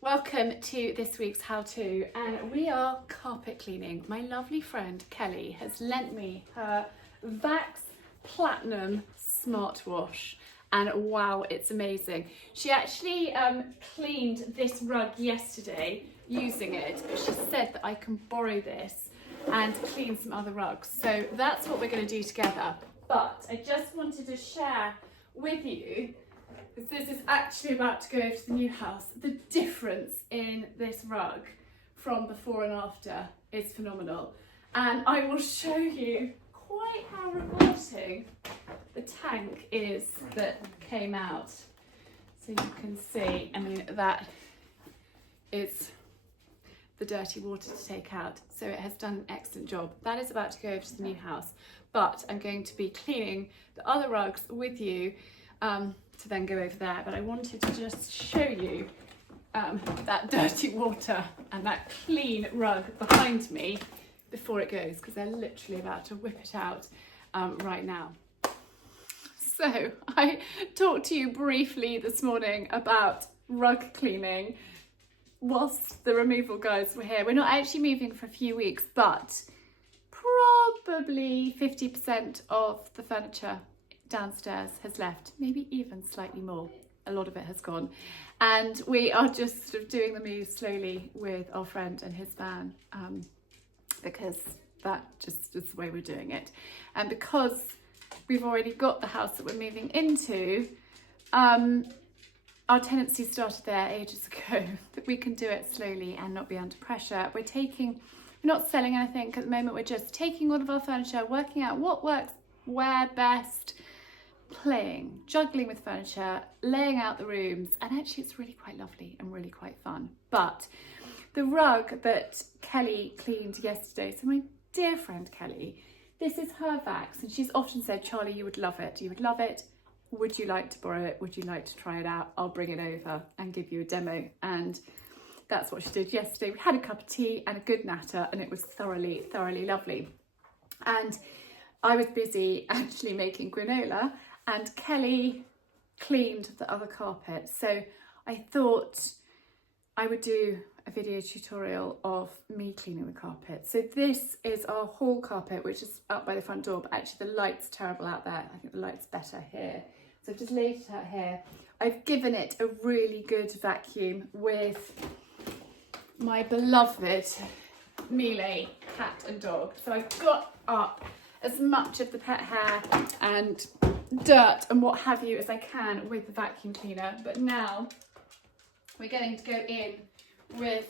Welcome to this week's how-to, and we are carpet cleaning. My lovely friend Kelly has lent me her Vax Platinum SmartWash, and wow, it's amazing. She actually cleaned this rug yesterday using it, but she said that I can borrow this and clean some other rugs. So that's what we're going to do together. But I just wanted to share with you, because this is actually about to go to the new house, the difference in this rug from before and after is phenomenal. And I will show you quite how revolting the tank is that came out. So you can see, I mean, that is the dirty water to take out. So it has done an excellent job. That is about to go over to the new house, but I'm going to be cleaning the other rugs with you to then go over there. But I wanted to just show you that dirty water and that clean rug behind me before it goes, because they're literally about to whip it out right now. So I talked to you briefly this morning about rug cleaning whilst the removal guys were here. We're not actually moving for a few weeks, but probably 50% of the furniture downstairs has left, maybe even slightly more. A lot of it has gone, and we are just sort of doing the move slowly with our friend and his van, because that just is the way we're doing it. And because we've already got the house that we're moving into, our tenancy started there ages ago, that we can do it slowly and not be under pressure. We're not selling anything at the moment. We're just taking all of our furniture, working out what works where best, playing, juggling with furniture, laying out the rooms, and actually it's really quite lovely and really quite fun. But the rug that Kelly cleaned yesterday, so my dear friend Kelly, this is her Vax, and she's often said, Charlie, you would love it, you would love it. Would you like to borrow it? Would you like to try it out? I'll bring it over and give you a demo. And that's what she did yesterday. We had a cup of tea and a good natter, and it was thoroughly, thoroughly lovely. And I was busy actually making granola, and Kelly cleaned the other carpet. So I thought I would do a video tutorial of me cleaning the carpet. So this is our hall carpet, which is up by the front door, but actually the light's terrible out there. I think the light's better here. So I've just laid it out here. I've given it a really good vacuum with my beloved Miele cat and dog. So I've got up as much of the pet hair and dirt and what have you as I can with the vacuum cleaner. But now we're going to go in with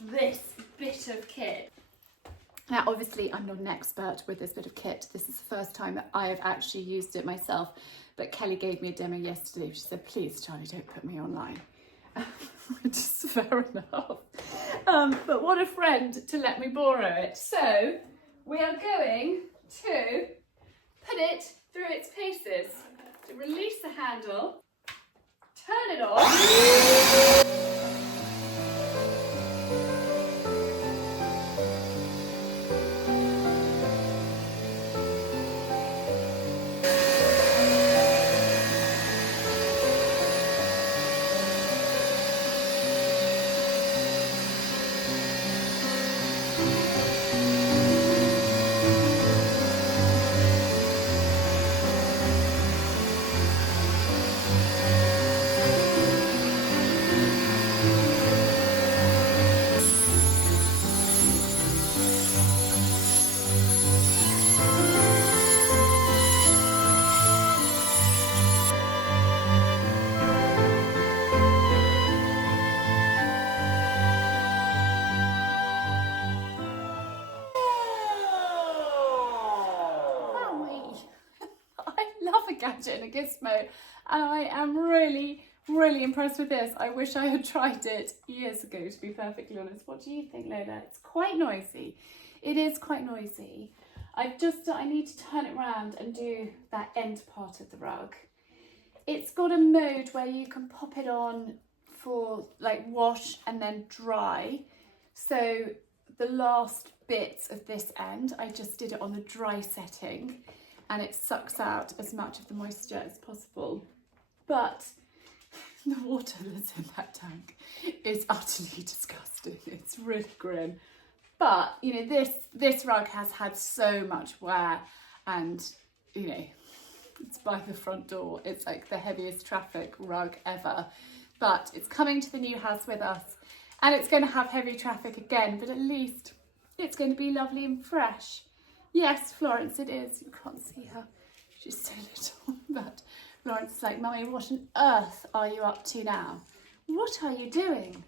this bit of kit. Now obviously I'm not an expert with this bit of kit. This is the first time that I have actually used it myself, but Kelly gave me a demo yesterday. She said, please Charlie, don't put me online. Which is fair enough. But what a friend to let me borrow it. So we are going to put it through its paces. So release the handle, turn it off. Gadget and a gizmo, and I am really impressed with this. I wish I had tried it years ago, to be perfectly honest. What do you think, Lola? It's quite noisy. It is quite noisy. I need to turn it around and do that end part of the rug. It's got a mode where you can pop it on for like wash and then dry. So the last bits of this end, I just did it on the dry setting, and it sucks out as much of the moisture as possible. But the water that's in that tank is utterly disgusting. It's really grim. But, you know, this rug has had so much wear, and, you know, it's by the front door. It's like the heaviest traffic rug ever. But it's coming to the new house with us, and it's going to have heavy traffic again, but at least it's going to be lovely and fresh. Yes, Florence, it is. You can't see her. She's so little. But Florence is like, Mummy, what on earth are you up to now? What are you doing?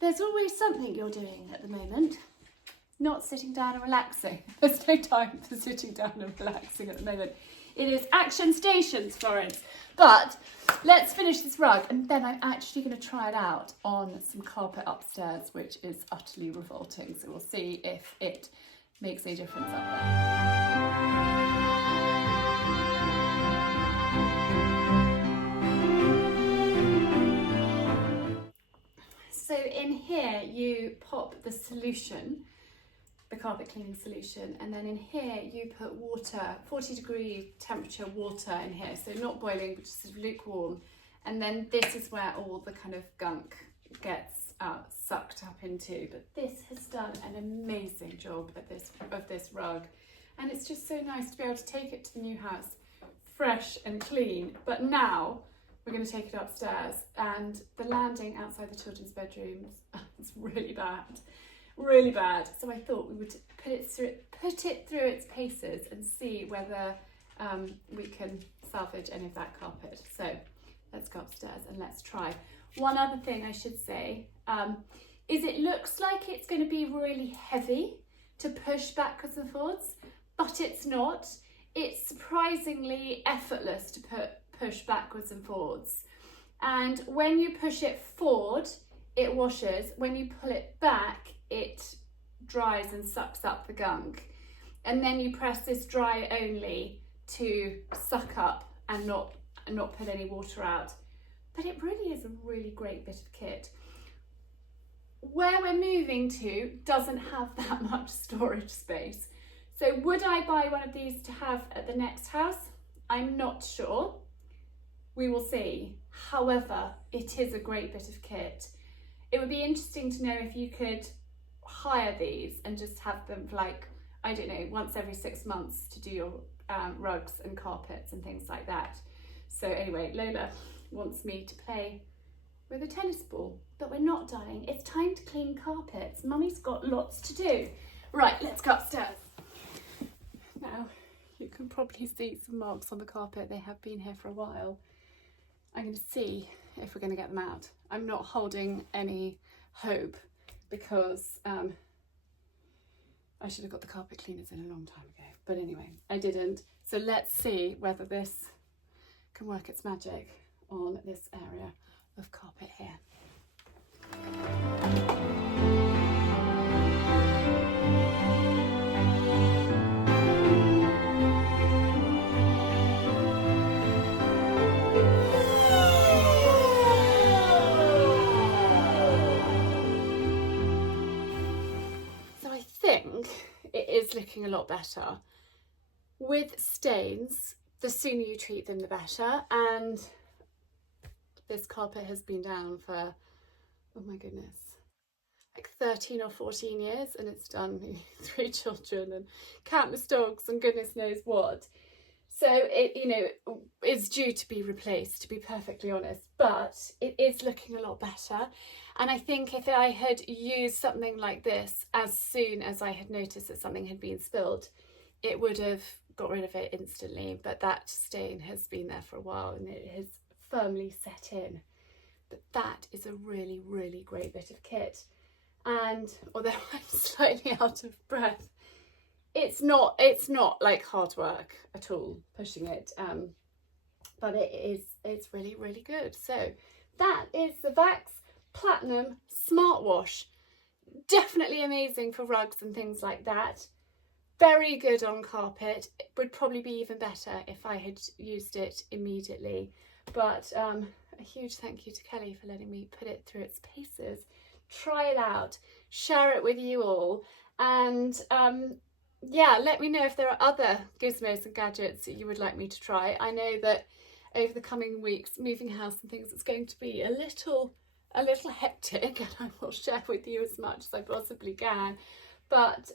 There's always something you're doing at the moment. Not sitting down and relaxing. There's no time for sitting down and relaxing at the moment. It is action stations, Florence. But let's finish this rug, and then I'm actually going to try it out on some carpet upstairs, which is utterly revolting. So we'll see if it makes any difference up there. So in here you pop the solution, the carpet cleaning solution, and then in here you put water, 40-degree temperature water in here, so not boiling but just sort of lukewarm, and then this is where all the kind of gunk gets sucked up into. But this has done an amazing job at this rug, and it's just so nice to be able to take it to the new house fresh and clean. But now we're going to take it upstairs, and the landing outside the children's bedrooms is really bad. So I thought we would put it through its paces and see whether we can salvage any of that carpet. So let's go upstairs and let's try. One other thing I should say is it looks like it's going to be really heavy to push backwards and forwards, but it's not. It's surprisingly effortless to push backwards and forwards. And when you push it forward, it washes. When you pull it back, it dries and sucks up the gunk. And then you press this dry only to suck up and not put any water out. But it really is a really great bit of kit. Where we're moving to doesn't have that much storage space. So would I buy one of these to have at the next house? I'm not sure. We will see. However, it is a great bit of kit. It would be interesting to know if you could hire these and just have them for, like, I don't know, once every 6 months to do your rugs and carpets and things like that. So anyway, Lola wants me to play with a tennis ball, but we're not, darling. It's time to clean carpets. Mummy's got lots to do. Right, let's go upstairs. Now, you can probably see some marks on the carpet. They have been here for a while. I'm going to see if we're going to get them out. I'm not holding any hope because I should have got the carpet cleaners in a long time ago. But anyway, I didn't. So let's see whether this can work its magic on this area of carpet here. It is looking a lot better. With stains, the sooner you treat them the better, and this carpet has been down for, oh my goodness, like 13 or 14 years, and it's done 3 children and countless dogs and goodness knows what. So it, you know, is due to be replaced, to be perfectly honest, but it is looking a lot better. And I think if I had used something like this as soon as I had noticed that something had been spilled, it would have got rid of it instantly. But that stain has been there for a while and it has firmly set in. But that is a really, really great bit of kit. And although I'm slightly out of breath, it's not like hard work at all pushing it, but it's really, really good. So that is the Vax Platinum SmartWash. Definitely amazing for rugs and things like that. Very good on carpet. It would probably be even better if I had used it immediately. But a huge thank you to Kelly for letting me put it through its paces, try it out, share it with you all, and yeah, let me know if there are other gizmos and gadgets that you would like me to try. I know that over the coming weeks, moving house and things. It's going to be a little hectic, and I will share with you as much as I possibly can. But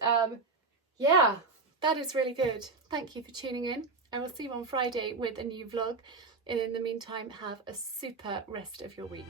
yeah, that is really good. Thank you for tuning in. I will see you on Friday with a new vlog. And in the meantime, have a super rest of your week.